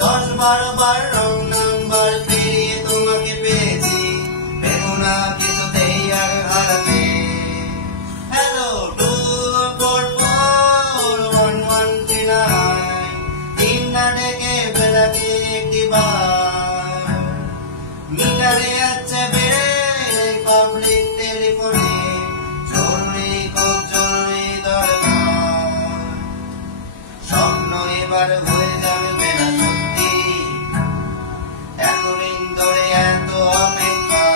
10-12 বার wrong number পেরিয়ে তোমাকে পেয়েছি, ভেবো না কিছুতেই আর হারাতে। হ্যালো 2441139 তিন না ডেকে বেলাকে একটিবার মিটারে যাচ্ছে বেড়ে পাবলিক টেলিফোনে, জরুরি খুব জরুরি দরকার। স্বপ্ন এবার হয়ে যাবে বেলা সত্যি, এতদিন ধরে এত অপেক্ষা।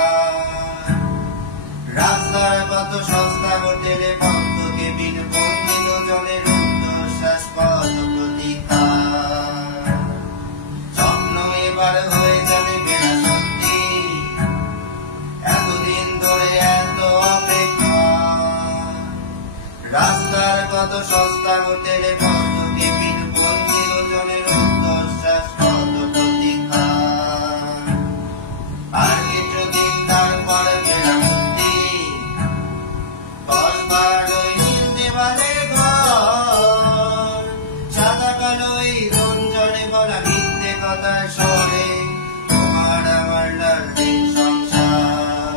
রাস্তার কত সস্তা হোটেলে ভক্ত কেবিন বন্দি দুজনের রুদ্ধশ্বাস কত প্রতীক্ষা। স্বপ্ন এবার হয়ে যাবে বেলা সত্যি, এতদিন ধরে এত অপেক্ষা। রাস্তার কত সস্তা হোটেলে ভক্ত কেবিন বন্দি দুজনের রুদ্ধশ্বাস কত প্রতীক্ষা। আর কিছুদিন তারপর বেলা মুক্তি, 10-12 ওই নীল দেওয়ালের ঘর, সাদা কালো এই রঞ্জনে ভরা মিথ্যে কথার স্বরে তোমার আমার লালদিন সংসার।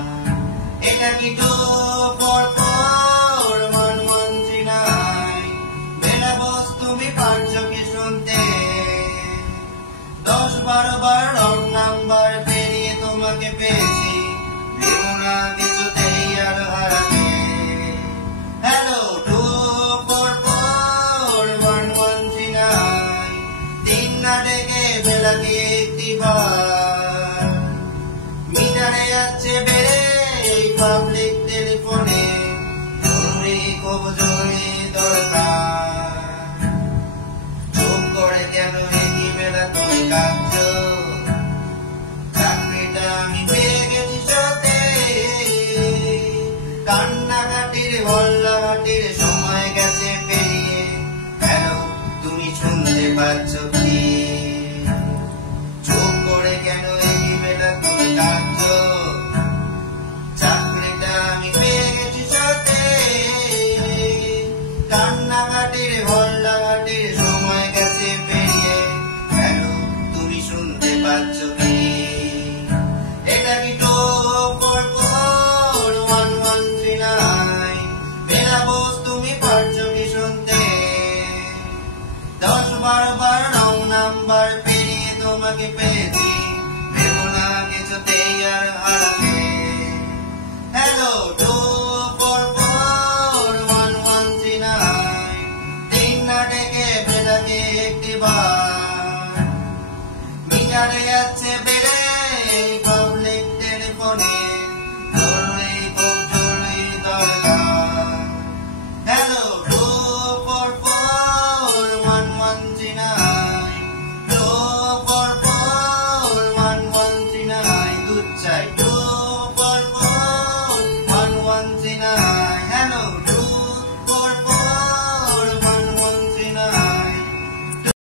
এটা কি 2441139 বেলা বোস তুমি পারছো কি শুনতে? 10-12 বার রং নাম্বার পেরিয়ে তোমাকে পেয়েছি, ভেবো না কিছুতেই আর হারাতে। হ্যালো 2441139 তিন না ডেকে বেলাকে একটিবার মিটারে যাচ্ছে বেড়ে পাবলিক টেলিফোনে, জরুরি খুব জরুরি দরকার। চুপ করে কেন একই বেলা তুমি কাঁদছো? চাকরিটা আমি পেয়ে গেছি সাথে, কান্নাকাটির হল্লাহাটির সময় গেছে পেরিয়ে। হ্যালো তুমি শুনতে পাচ্ছ কি? চুপ করে কেন একই বেলা তুমি কাঁদছো? চাকরিটা আমি পেয়ে গেছি সাথে, কান্নাকাটির হল্লাহাটির সময় গেছে পেরিয়ে। হ্যালো তুমি শুনতে পাচ্ছ কি? এটা কি 2441139 বেলা বোস তুমি পারছো কি শুনতে? 10-12 বার রং নাম্বার পেরিয়ে তোমাকে পেয়ে